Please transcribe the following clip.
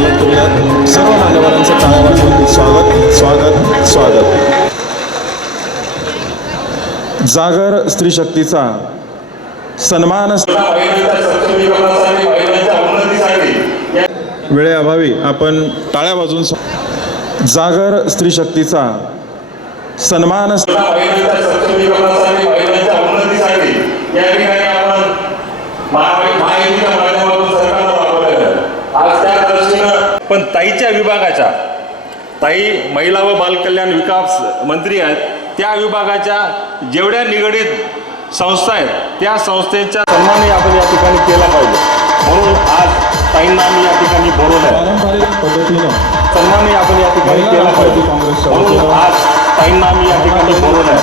स्वागत करूयात. सर्व मान्यवरांचं टाळ्या वाजवून स्वागत स्वागत स्वागत. जागर स्त्री शक्तीचा सन्मान. वेळेअभावी आपण टाळ्या वाजवून जागर स्त्री शक्तीचा सन्मान. पण ताईच्या विभागाच्या ताई महिला व बालकल्याण विकास मंत्री आहेत, त्या विभागाच्या जेवढ्या निगडीत संस्था आहेत त्या संस्थेचा सन्मानही आपण या ठिकाणी केला पाहिजे. म्हणून आज ताईंना मी या ठिकाणी बोलवलं पारंपरिक पद्धतीनं सन्मानही आपण या ठिकाणी केला पाहिजे. म्हणून आज ताईंना मी या ठिकाणी बोलवलं